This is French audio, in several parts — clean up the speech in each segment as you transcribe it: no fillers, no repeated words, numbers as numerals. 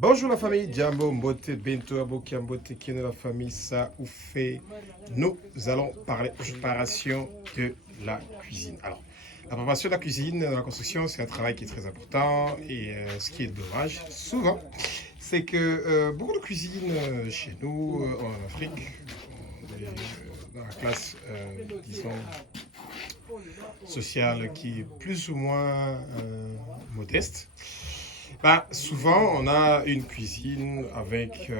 Bonjour la famille, Djambo Mbote, Bento Aboki Mbote, qui est la famille Saoufé. Nous allons parler de préparation de la cuisine. Alors, la préparation de la cuisine dans la construction, c'est un travail qui est très important et ce qui est dommage, souvent, c'est que beaucoup de cuisine chez nous, en Afrique, dans la classe, disons, sociale qui est plus ou moins modeste, souvent on a une cuisine avec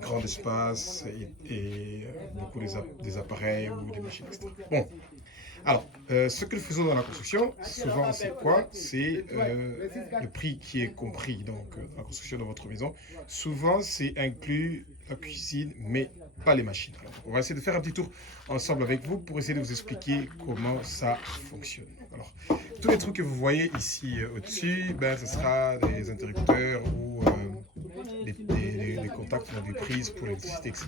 grand espace et beaucoup des appareils ou des machines, etc. Bon, alors, ce que nous faisons dans la construction, souvent c'est quoi? C'est le prix qui est compris donc, dans la construction de votre maison. Souvent c'est inclus la cuisine, mais pas les machines. Alors, on va essayer de faire un petit tour ensemble avec vous pour essayer de vous expliquer comment ça fonctionne. Alors, tous les trucs que vous voyez ici au-dessus, ce sera des interrupteurs ou des contacts, des prises pour l'électricité, etc.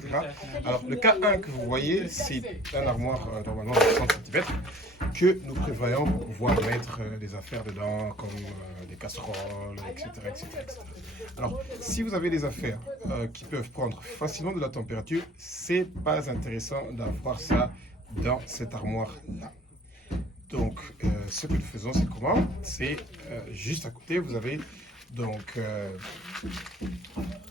Alors, le cas 1 que vous voyez, c'est un armoire normalement de 30 cm que nous prévoyons pour pouvoir mettre des affaires dedans, comme des casseroles, etc., etc., etc. Alors, si vous avez des affaires qui peuvent prendre facilement de la température, c'est pas intéressant d'avoir ça dans cette armoire-là. Donc, ce que nous faisons, c'est comment? C'est juste à côté, vous avez donc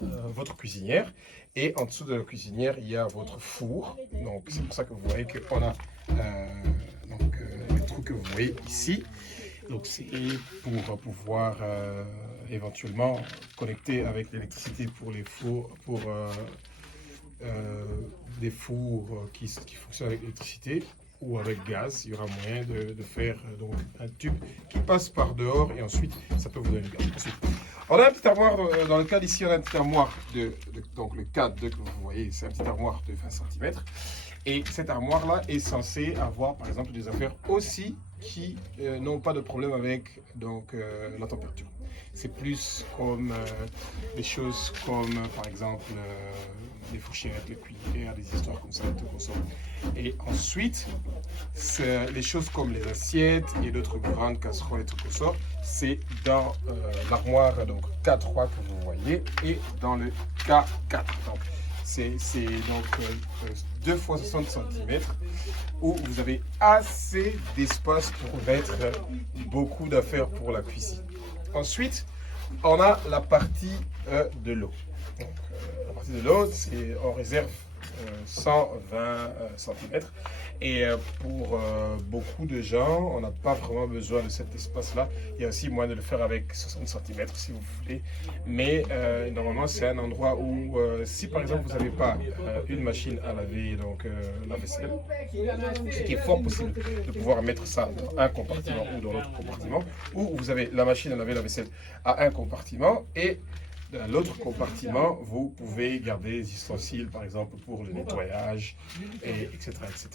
votre cuisinière, et en dessous de la cuisinière, il y a votre four. Donc, c'est pour ça que vous voyez qu'on a le trou que vous voyez ici. Donc, c'est pour pouvoir éventuellement connecter avec l'électricité pour les fours, pour des fours qui fonctionnent avec l'électricité ou avec gaz. Il y aura moyen de faire donc un tube qui passe par dehors et ensuite ça peut vous donner le gaz. Ensuite, on a un petit armoire, dans le cas d'ici on a un petit armoire donc le cadre que vous voyez, c'est un petit armoire de 20 cm. Et cette armoire-là est censée avoir, par exemple, des affaires aussi qui n'ont pas de problème avec donc, la température. C'est plus comme des choses comme, par exemple, les fourchettes, les cuillères, des histoires comme ça, tout comme ça. Et ensuite, les choses comme les assiettes et d'autres grandes casseroles et tout comme ça, c'est dans l'armoire donc K3 que vous voyez et dans le K4. Donc, c'est donc 2 fois 60 cm où vous avez assez d'espace pour mettre beaucoup d'affaires pour la cuisine. Ensuite, on a la partie de l'eau. La partie de l'eau, c'est on réserve 120 cm. Et pour beaucoup de gens, on n'a pas vraiment besoin de cet espace-là. Il y a aussi moyen de le faire avec 60 cm si vous voulez. Mais normalement, c'est un endroit où, si par exemple vous n'avez pas une machine à laver, donc la vaisselle, ce qui est fort possible de pouvoir mettre ça dans un compartiment ou dans l'autre compartiment, ou vous avez la machine à laver la vaisselle à un compartiment et dans l'autre compartiment, vous pouvez garder des ustensiles, par exemple, pour le nettoyage, etc., etc.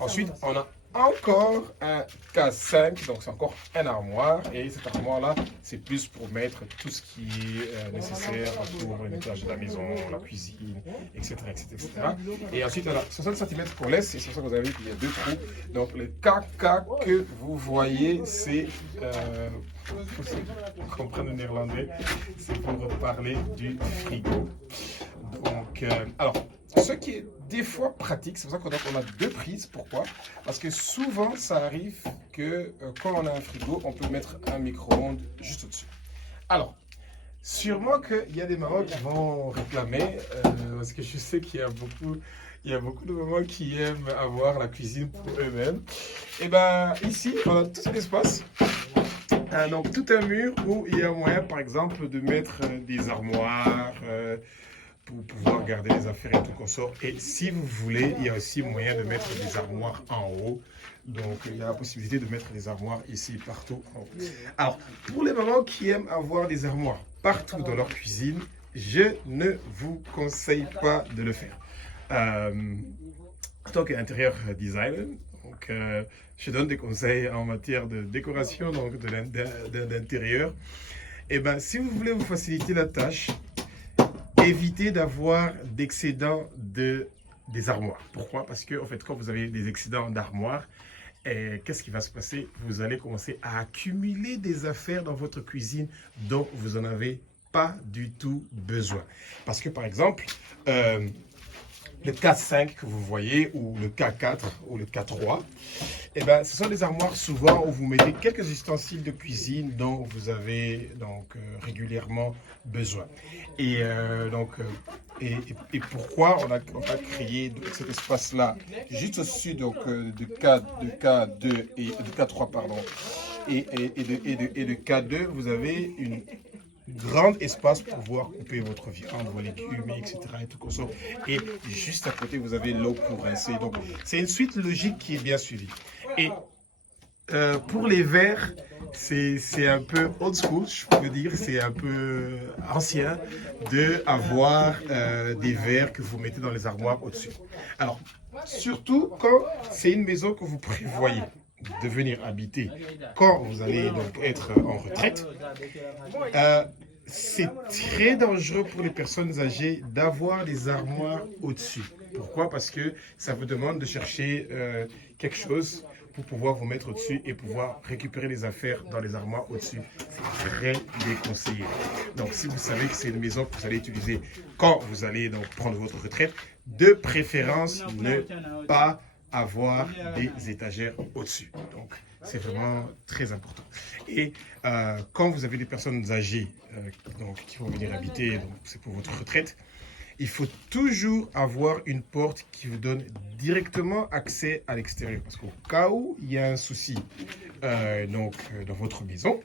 Ensuite, on a encore un K5, donc c'est encore une armoire. Et cette armoire-là, c'est plus pour mettre tout ce qui est nécessaire pour le nettoyage de la maison, la cuisine, etc., etc., etc. Et ensuite, on a 60 cm qu'on laisse. Et c'est pour ça que vous avez vu qu'il y a 2 trous. Donc, le KK que vous voyez, c'est... pour ceux qui comprennent le néerlandais, c'est pour parler du frigo. Donc, alors, ce qui est des fois pratique, c'est pour ça qu'on a 2 prises. Pourquoi? Parce que souvent, ça arrive que quand on a un frigo, on peut mettre un micro-ondes juste au-dessus. Alors, sûrement qu'il y a des mamans qui vont réclamer, parce que je sais qu'il y a beaucoup de mamans qui aiment avoir la cuisine pour eux-mêmes. Et bien, ici, on a tout cet espace. Donc tout un mur où il y a moyen par exemple de mettre des armoires pour pouvoir garder les affaires et tout qu'on sort. Et si vous voulez, il y a aussi moyen de mettre des armoires en haut. Donc il y a la possibilité de mettre des armoires ici partout en haut. Alors pour les mamans qui aiment avoir des armoires partout dans leur cuisine, je ne vous conseille pas de le faire. En tant qu'intérieur designer, donc, je donne des conseils en matière de décoration, donc d'intérieur. Et si vous voulez vous faciliter la tâche, évitez d'avoir d'excédents des armoires. Pourquoi? Parce que en fait, quand vous avez des excédents d'armoires, Et qu'est-ce qui va se passer? Vous allez commencer à accumuler des affaires dans votre cuisine dont vous n'en avez pas du tout besoin. Parce que par exemple, le K5 que vous voyez, ou le K4, ou le K3, eh ben, ce sont des armoires souvent où vous mettez quelques ustensiles de cuisine dont vous avez donc régulièrement besoin. Et et pourquoi on a créé cet espace-là juste au-dessus donc de K2 et de K3 pardon et de K2, vous avez une grand espace pour pouvoir couper votre viande, vos légumes, etc. Et, tout comme ça. Et juste à côté, vous avez l'eau pour rincer. Donc, c'est une suite logique qui est bien suivie. Et pour les verres, c'est un peu old school, je peux dire, c'est un peu ancien d'avoir des verres que vous mettez dans les armoires au-dessus. Alors, surtout quand c'est une maison que vous prévoyez de venir habiter quand vous allez donc être en retraite, c'est très dangereux pour les personnes âgées d'avoir des armoires au-dessus. Pourquoi? Parce que ça vous demande de chercher quelque chose pour pouvoir vous mettre au-dessus et pouvoir récupérer les affaires dans les armoires au-dessus. C'est très déconseillé. Donc, si vous savez que c'est une maison que vous allez utiliser quand vous allez donc prendre votre retraite, de préférence, ne pas avoir des étagères au-dessus. Donc, c'est vraiment très important. Et quand vous avez des personnes âgées donc, qui vont venir habiter, donc c'est pour votre retraite, il faut toujours avoir une porte qui vous donne directement accès à l'extérieur. Parce qu'au cas où il y a un souci dans votre maison,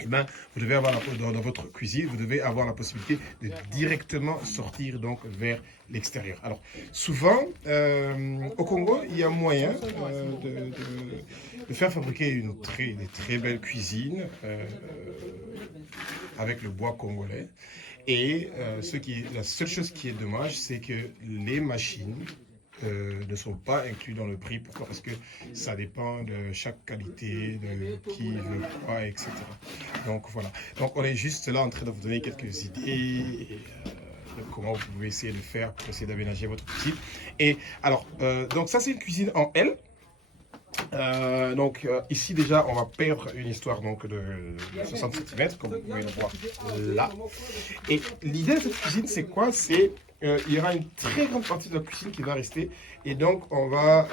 eh ben, vous devez avoir dans votre cuisine, vous devez avoir la possibilité de directement sortir donc vers l'extérieur. Alors, souvent, au Congo, il y a moyen de faire fabriquer des très belles cuisines avec le bois congolais. Et la seule chose qui est dommage, c'est que les machines ne sont pas inclus dans le prix. Pourquoi? Parce que ça dépend de chaque qualité, de qui veut quoi, etc. Donc voilà. Donc on est juste là en train de vous donner quelques idées et, de comment vous pouvez essayer de faire pour essayer d'aménager votre cuisine. Et alors, donc ça c'est une cuisine en L. Ici déjà on va perdre une histoire donc de 60 cm comme vous pouvez le voir là. Et l'idée de cette cuisine c'est quoi? C'est il y aura une très grande partie de la cuisine qui va rester et donc on va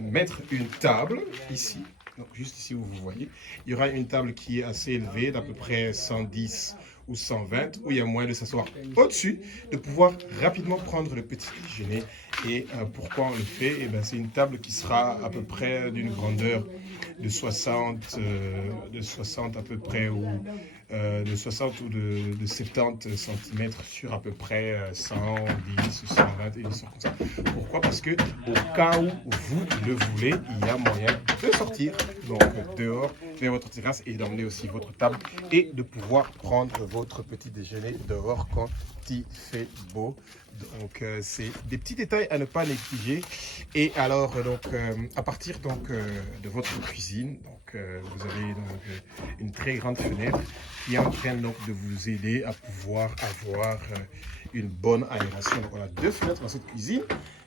mettre une table ici. Donc juste ici où vous voyez, il y aura une table qui est assez élevée d'à peu près 110 ou 120 où il y a moyen de s'asseoir au-dessus, de pouvoir rapidement prendre le petit déjeuner. Et pourquoi on le fait? Eh ben, c'est une table qui sera à peu près d'une grandeur de 60 à peu près ou de 60 ou de 70 cm sur à peu près 110 ou 120 et des sortes comme ça. Pourquoi? Parce que au cas où vous le voulez, il y a moyen de sortir donc dehors vers votre terrasse et d'emmener aussi votre table et de pouvoir prendre votre petit déjeuner dehors quand il fait beau. Donc c'est des petits détails à ne pas négliger. Et alors à partir donc de votre cuisine, donc vous avez donc une très grande fenêtre qui est en train donc de vous aider à pouvoir avoir une bonne aération. Donc on a deux fenêtres dans cette cuisine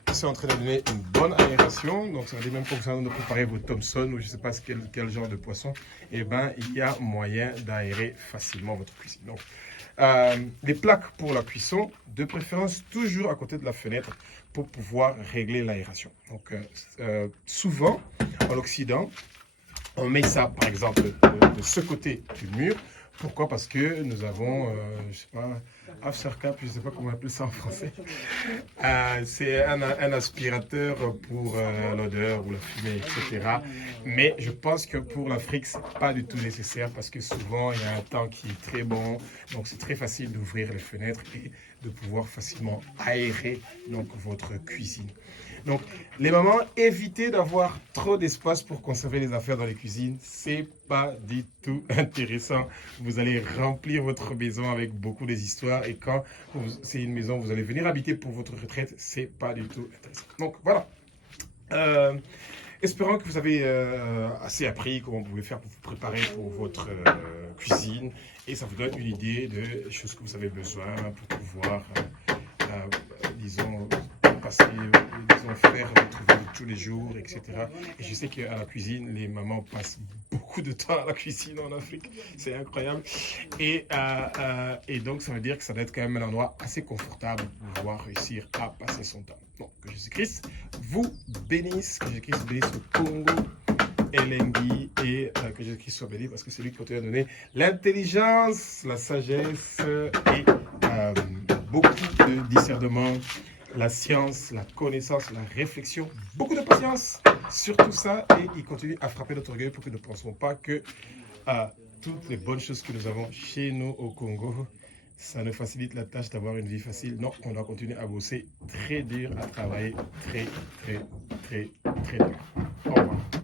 qui sont en train de donner une bonne aération. Donc ça veut dire même quand vous êtes en train de préparer vos Thompson ou je ne sais pas quel genre de poisson, et ben il y a moyen d'aérer facilement votre cuisine. Donc les plaques pour la cuisson, de préférence toujours à côté de la fenêtre pour pouvoir régler l'aération. Donc souvent en Occident, on met ça par exemple de ce côté du mur. Pourquoi? Parce que nous avons, je sais pas, after cap, je sais pas comment appeler ça en français. C'est un aspirateur pour l'odeur ou la fumée, etc. Mais je pense que pour l'Afrique, c'est pas du tout nécessaire parce que souvent il y a un temps qui est très bon, donc c'est très facile d'ouvrir les fenêtres et de pouvoir facilement aérer donc votre cuisine. Donc, les mamans, évitez d'avoir trop d'espace pour conserver les affaires dans les cuisines. C'est pas du tout intéressant. Vous allez remplir votre maison avec beaucoup des histoires. Et quand c'est une maison, vous allez venir habiter pour votre retraite, c'est pas du tout intéressant. Donc, voilà. Espérons que vous avez assez appris comment vous pouvez faire pour vous préparer pour votre cuisine. Et ça vous donne une idée de choses que vous avez besoin pour pouvoir, disons, passer disons, faire votre vie de tous les jours, etc. Et je sais qu'à la cuisine, les mamans passent beaucoup de temps à la cuisine en Afrique. C'est incroyable. Et donc, ça veut dire que ça doit être quand même un endroit assez confortable pour pouvoir réussir à passer son temps. Donc, que Jésus-Christ vous bénisse, que Jésus-Christ bénisse le Congo, Elengi, et que Jésus-Christ soit béni parce que c'est lui qui continue à donner l'intelligence, la sagesse et beaucoup de discernement, la science, la connaissance, la réflexion, beaucoup de patience sur tout ça, et il continue à frapper notre orgueil pour que nous ne pensions pas que toutes les bonnes choses que nous avons chez nous au Congo, ça nous facilite la tâche d'avoir une vie facile. Non, on doit continuer à bosser très dur, à travailler très dur. Au revoir.